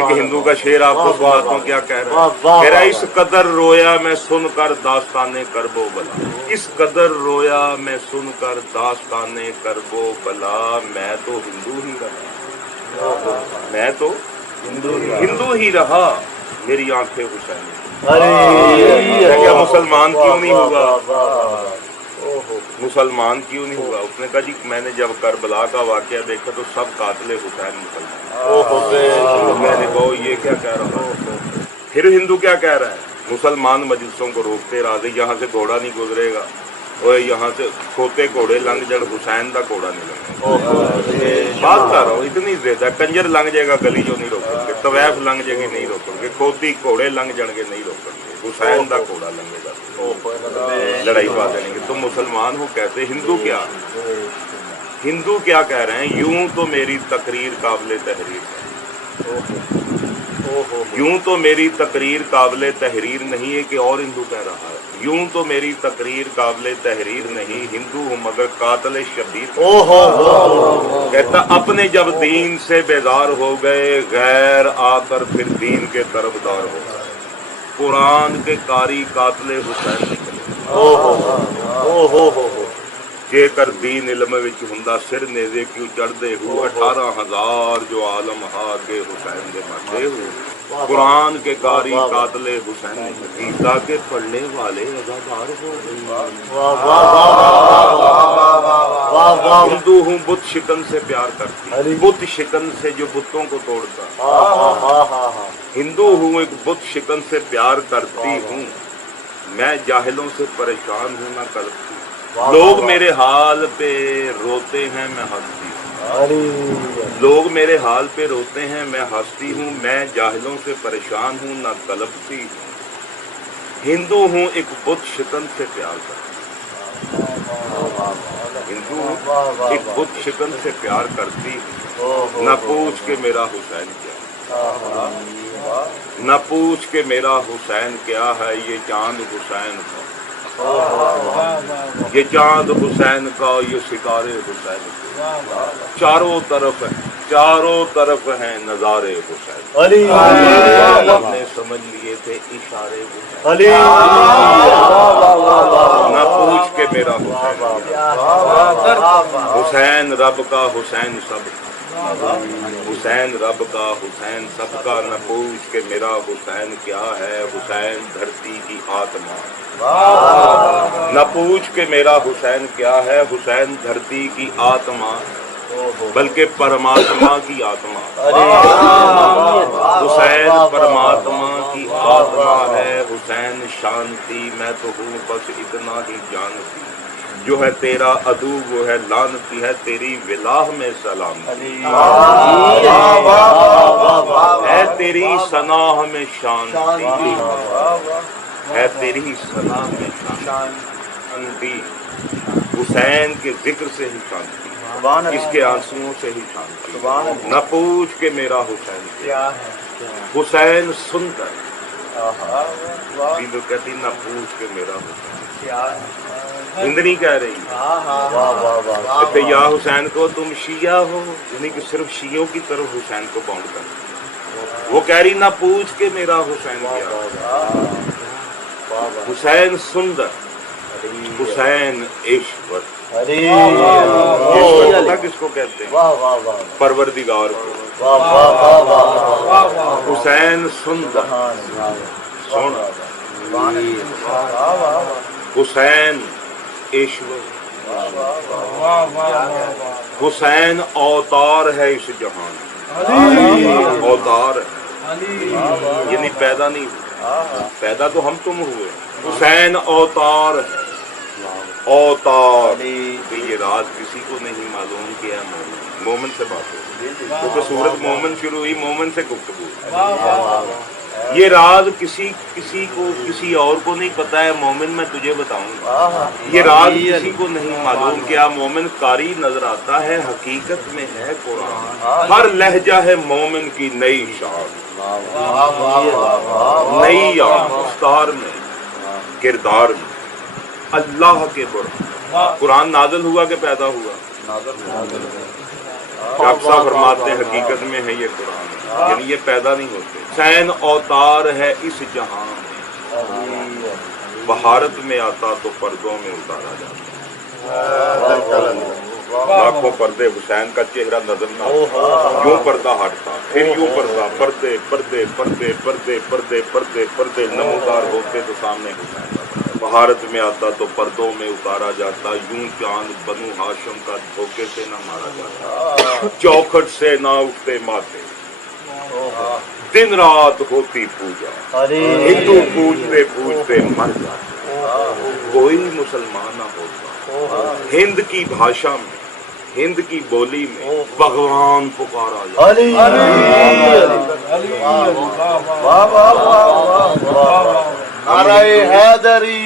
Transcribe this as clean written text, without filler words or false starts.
ایک ہندو کا شعر آپ کو سناتا ہوں، کیا کہہ رہا ہے؟ کہہ رہا ہے اس قدر رویا میں سن کر داستانے کربو بلا، اس قدر رویا میں سن کر داستانے کربو بلا، میں تو ہندو ہی رہا، میں تو ہندو ہی رہا، میری آنکھیں حسین، میں کیا مسلمان کیوں نہیں ہوا؟ مسلمان کیوں نہیں ہوا؟ اس نے کہا جی میں نے جب کربلا کا واقعہ دیکھا تو سب قاتل حسین مسلمان، میں نے کہا یہ کیا کہہ رہا ہے؟ پھر ہندو کیا کہہ رہا ہے؟ مسلمان مجلسوں کو روکتے راضی، یہاں سے گھوڑا نہیں گزرے گا، اور یہاں سے کھوتے گھوڑے لنگ جڑ، حسین کا گھوڑا نہیں لگے، بات کر رہا ہوں اتنی زیادہ، کنجر لنگ جائے گا گلی جو نہیں روکیں گے، طویف لنگ جائے گی نہیں روکیں گے، کھوتی گھوڑے لنگ جڑ گے نہیں روکیں گے، حسین کا گھوڑا لنگے گا، لڑائی پا دیں گے۔ تم مسلمان ہو کیسے؟ ہندو کیا؟ ہندو کیا کہہ رہے ہیں؟ یوں تو میری تقریر قابل تحریر ہے، یوں تو میری تقریر قابل تحریر نہیں ہے، کہ اور ہندو کہہ رہا ہے یوں تو میری تقریر قابل تحریر نہیں، ہندو ہوں مگر قاتل شبیر، کہتا اپنے جب دین سے بیزار ہو گئے، غیر آ کر پھر دین کے طرفدار ہو گئے، قرآن کے قاری قاتل حسین نکلے، جے کر دین علم وچ ہوندا سر نیزے کیوں چڑھدے ہو، 18,000 جو عالم ہا کے حسین دے مردے ہو، قرآن کے قاری قاتل حسین نکلے، تاکہ پڑھنے والے عزادار ہو گئے۔ ہندو ہوں بت شکن سے پیار کرتی، بت شکن سے جو بتوں کو توڑتا، ہندو ہوں ایک بت شکن سے پیار کرتی ہوں، میں جاہلوں سے پریشان ہوں نہ کرتی، لوگ میرے حال پہ روتے ہیں میں ہنستی ہوں، لوگ میرے حال پہ روتے ہیں میں ہنستی ہوں، میں جاہلوں سے پریشان ہوں نہ کلپتی ہوں، ہندو ہوں ایک بت شکن سے پیار کرتی، ہندو ہوں ایک بت شکن سے پیار کرتی ہوں، نہ پوچھ کے میرا حسین کیا، نہ پوچھ کے میرا حسین کیا ہے، یہ چاند حسین کا، یہ چاند حسین کا، یہ ستارے حسین کا، چاروں طرف ہیں نظارے حسین، ہم نے سمجھ لیے تھے اشارے حسین، نہ پوچھ کے میرا حسین کیا، حسین رب کا حسین سب کا، حسین رب کا حسین سب کا، نہ پوچھ کے میرا حسین کیا ہے، حسین دھرتی کی آتما، نہ پوچھ کے میرا حسین کیا ہے، حسین دھرتی کی آتما بلکہ پرماتما کی آتما، حسین پرماتما کی آتما ہے، حسین شانتی میں تو ہوں بس اتنا ہی جانتی، جو ہے تیرا عدو وہ ہے لعنتی ہے، تیری ولاہ میں سلامتی ہے، تیری ثناء میں شانتی ہے، تیری ثناء میں شانتی، حسین کے ذکر سے ہی شانتی، اس کے آنسوؤں سے ہی شانتی، نہ پوچھ کے میرا حسین کیا ہے، حسین سندر، سیدھو کہتی نہ پوچھ کے میرا حسین کیا ہے، ہند نہیں کہہ رہی، کہتے یا حسین کو تم شیعہ ہو، یعنی کہ صرف شیعوں کی طرف حسین کو باؤنڈ کر، وہ کہہ رہی نہ پوچھ کے میرا حسین کیا ہے، حسین سندر، حسین ایشور، ایشور پتہ کس کو کہتے ہیں؟ پروردگار کو، حسین سندر سونا، حسین ایشور، حسین اوتار ہے اس جہان، اوتار ہے یعنی پیدا نہیں ہوئے، پیدا تو ہم تم ہوئے، حسین اوتار ہے، اوتار، یہ راز کسی کو نہیں معلوم کیا ہے، مومن سے بات ہو، کیونکہ سورت مومن شروع ہوئی، مومن سے گفتگو، یہ راز کسی اور کو نہیں پتا ہے، مومن میں تجھے بتاؤں گا، یہ راز کسی کو نہیں معلوم کیا، مومن قاری نظر آتا ہے، حقیقت میں ہے قرآن، ہر لہجہ ہے مومن کی نئی شان، نئی استار میں، کردار میں، اللہ کے برہان، قرآن نازل ہوا کہ پیدا ہوا؟ ڈاکٹر صاحب فرماتے ہیں حقیقت میں ہے یہ قرآن، یعنی یہ پیدا نہیں ہوتے. حسین اوتار ہے اس جہاں میں، بہارت میں آتا تو پردوں میں اتارا جاتا. لاکھوں پردے حسین کا چہرہ نظر نہ آتا، یوں پردہ ہٹتا پھر یوں پردہ، پردے پردے پردے پردے پردے پردے پردے نمودار ہوتے تو سامنے حسین آتا. بہارت میں آتا تو پردوں میں اتارا جاتا، یوں چاند بنو ہاشم کا دھوکے سے نہ مارا جاتا. چوکھٹ سے نہ اٹھتے ماتے، دن رات ہوتی پوجا، ہندو پوجتے پوجتے مر جاتے. کوئی مسلمان نہ ہوتا، ہند کی بھاشا میں، ہند کی بولی میں بھگوان پکارا جاتا. نعرہ حیدری.